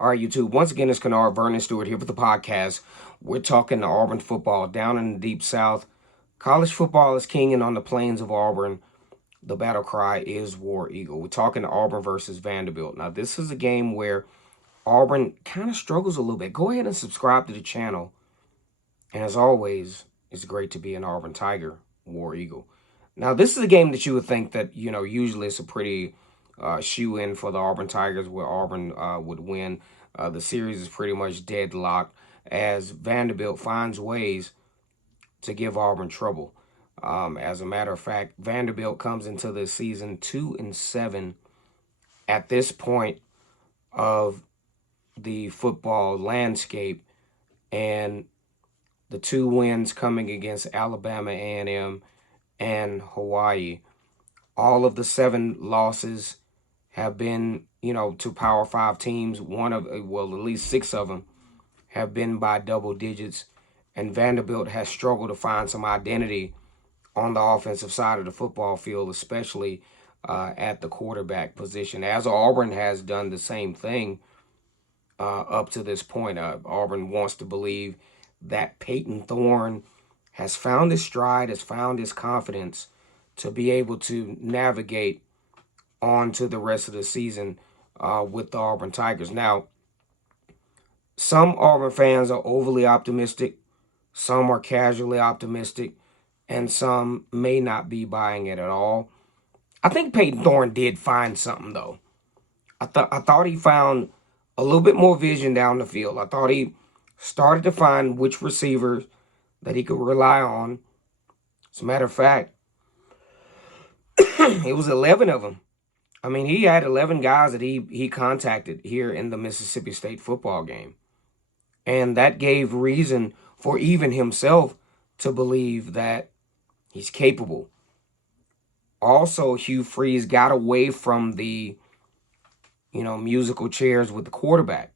All right, YouTube. Once again, it's Kennard Vernon Stewart here for the podcast. We're talking to Auburn football down in the Deep South. College football is king, and on the plains of Auburn, the battle cry is War Eagle. We're talking to Auburn versus Vanderbilt. Now, this is a game where Auburn kind of struggles a little bit. Go ahead and subscribe to the channel. And as always, it's great to be an Auburn Tiger, War Eagle. Now, this is a game that you would think that, usually it's a pretty shoe-in for the Auburn Tigers where Auburn would win. The series is pretty much deadlocked as Vanderbilt finds ways to give Auburn trouble. As a matter of fact, Vanderbilt comes into the season 2-7 at this point of the football landscape, and the 2 wins coming against Alabama A&M and Hawaii. All of the 7 losses have been, to Power 5 teams. At least 6 of them have been by double digits. And Vanderbilt has struggled to find some identity on the offensive side of the football field, especially at the quarterback position, as Auburn has done the same thing up to this point. Auburn wants to believe that Peyton Thorne has found his stride, has found his confidence to be able to navigate on to the rest of the season with the Auburn Tigers. Now, some Auburn fans are overly optimistic, some are casually optimistic, and some may not be buying it at all. I think Peyton Thorne did find something, though. I thought he found a little bit more vision down the field. I thought he started to find which receivers that he could rely on. As a matter of fact, it was 11 of them. I mean, he had 11 guys that he contacted here in the Mississippi State football game. And that gave reason for even himself to believe that he's capable. Also, Hugh Freeze got away from the, musical chairs with the quarterback.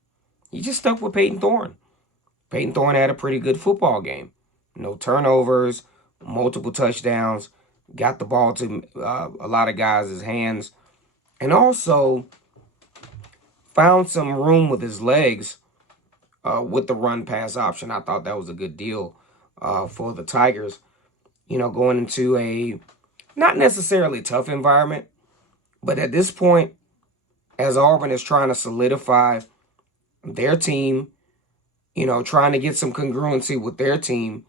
He just stuck with Peyton Thorne. Peyton Thorne had a pretty good football game. No turnovers, multiple touchdowns, got the ball to a lot of guys' hands, and also found some room with his legs with the run-pass option. I thought that was a good deal for the Tigers, going into a not necessarily tough environment, but at this point, as Auburn is trying to solidify their team, trying to get some congruency with their team,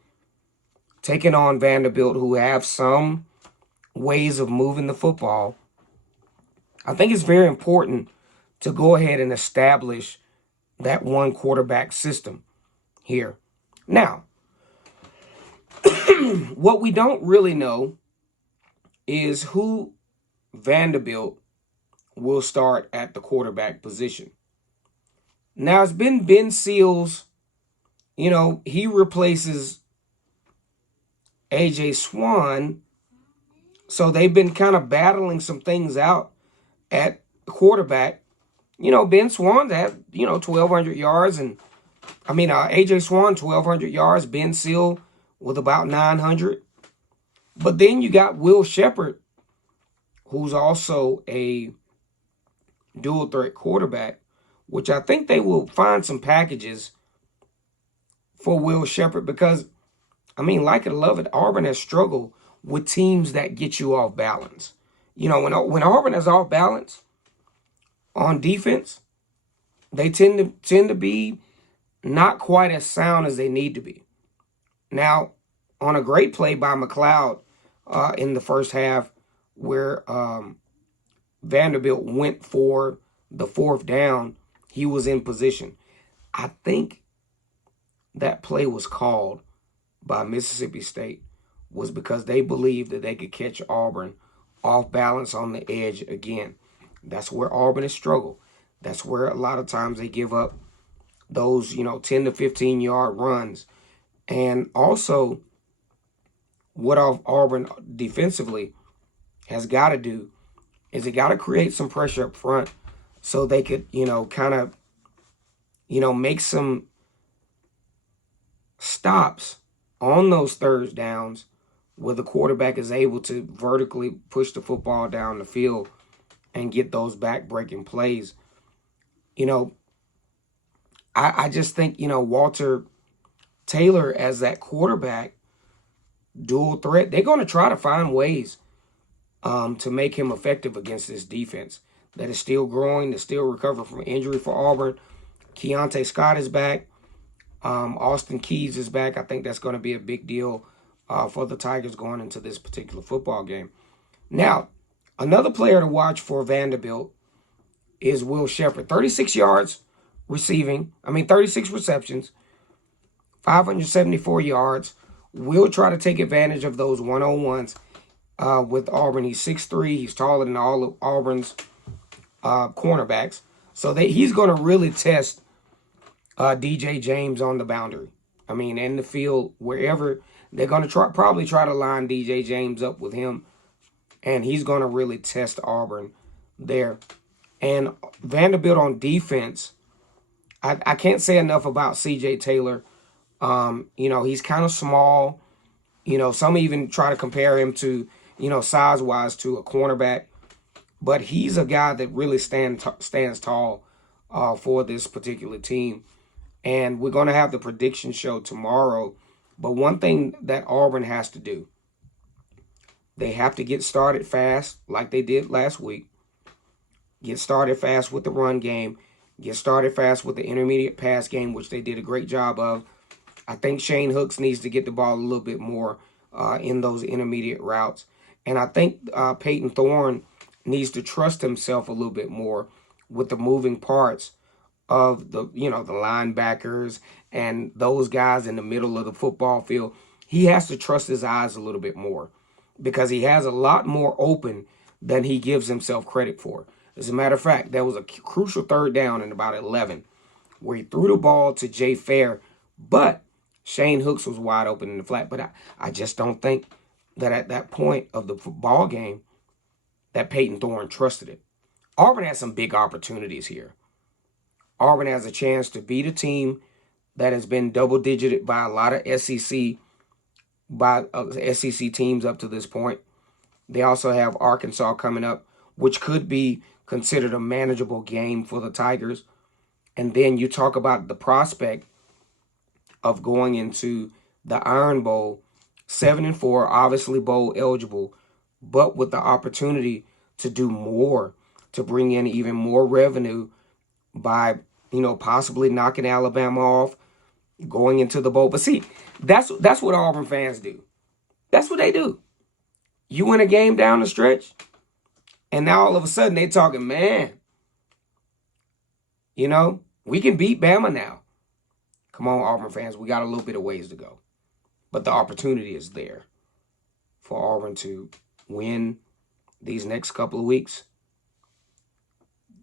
taking on Vanderbilt, who have some ways of moving the football, I think it's very important to go ahead and establish that one quarterback system here. Now, what we don't really know is who Vanderbilt will start at the quarterback position. Now, it's been Ben Seals. He replaces A.J. Swan. So they've been kind of battling some things out at quarterback. Ben Swan's at, 1,200 yards. And, A.J. Swan, 1,200 yards. Ben Seal with about 900. But then you got Will Sheppard, who's also a dual threat quarterback, which I think they will find some packages for Will Sheppard because, like it or love it, Auburn has struggled with teams that get you off balance. When Auburn is off balance on defense, they tend to be not quite as sound as they need to be. Now, on a great play by McLeod in the first half where Vanderbilt went for the 4th down, he was in position. I think that play was called by Mississippi State was because they believed that they could catch Auburn off balance on the edge again. That's where Auburn has struggled. That's where a lot of times they give up those, 10 to 15-yard runs. And also, what Auburn defensively has got to do is they got to create some pressure up front so they could, kind of, make some stops on those third downs where the quarterback is able to vertically push the football down the field and get those back-breaking plays. I just think, Walter Taylor as that quarterback, dual threat, they're going to try to find ways to make him effective against this defense that is still growing, to still recover from injury for Auburn. Keontae Scott is back. Austin Keys is back. I think that's going to be a big deal for the Tigers going into this particular football game. Now, another player to watch for Vanderbilt is Will Shepherd. 36 yards receiving. 36 receptions, 574 yards. Will try to take advantage of those one-on-ones with Auburn. He's 6'3". He's taller than all of Auburn's cornerbacks. So he's going to really test DJ James on the boundary. In the field, wherever. They're going to probably try to line DJ James up with him. And he's going to really test Auburn there. And Vanderbilt on defense, I can't say enough about C.J. Taylor. He's kind of small. Some even try to compare him to, size-wise to a cornerback. But he's a guy that really stands tall for this particular team. And we're going to have the prediction show tomorrow. But one thing that Auburn has to do, they have to get started fast like they did last week. Get started fast with the run game. Get started fast with the intermediate pass game, which they did a great job of. I think Shane Hooks needs to get the ball a little bit more in those intermediate routes. And I think Peyton Thorne needs to trust himself a little bit more with the moving parts of the linebackers and those guys in the middle of the football field. He has to trust his eyes a little bit more because he has a lot more open than he gives himself credit for. As a matter of fact, there was a crucial third down in about 11 where he threw the ball to Jay Fair, but Shane Hooks was wide open in the flat. But I just don't think that at that point of the football game that Peyton Thorne trusted it. Auburn has some big opportunities here. Auburn has a chance to beat a team that has been double-digited by a lot of SEC teams up to this point. They also have Arkansas coming up, which could be considered a manageable game for the Tigers. And then you talk about the prospect of going into the Iron Bowl, 7-4, obviously bowl eligible, but with the opportunity to do more, to bring in even more revenue by, possibly knocking Alabama off, going into the bowl. But see, that's what Auburn fans do. That's what they do. You win a game down the stretch, and now all of a sudden they talking, man, we can beat Bama now. Come on, Auburn fans, we got a little bit of ways to go. But the opportunity is there for Auburn to win these next couple of weeks.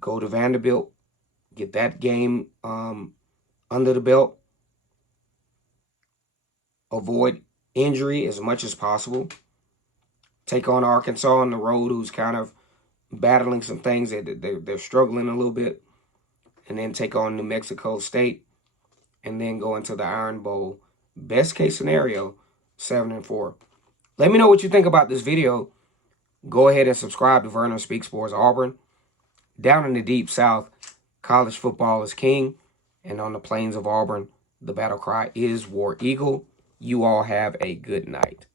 Go to Vanderbilt, get that game under the belt, avoid injury as much as possible, take on Arkansas on the road, who's kind of battling some things. They're struggling a little bit, and then take on New Mexico State, and then go into the Iron Bowl. Best case scenario, 7-4. Let me know what you think about this video. Go ahead and subscribe to Vernon Speaks Sports Auburn. Down in the Deep South, college football is king. And on the plains of Auburn, the battle cry is War Eagle. You all have a good night.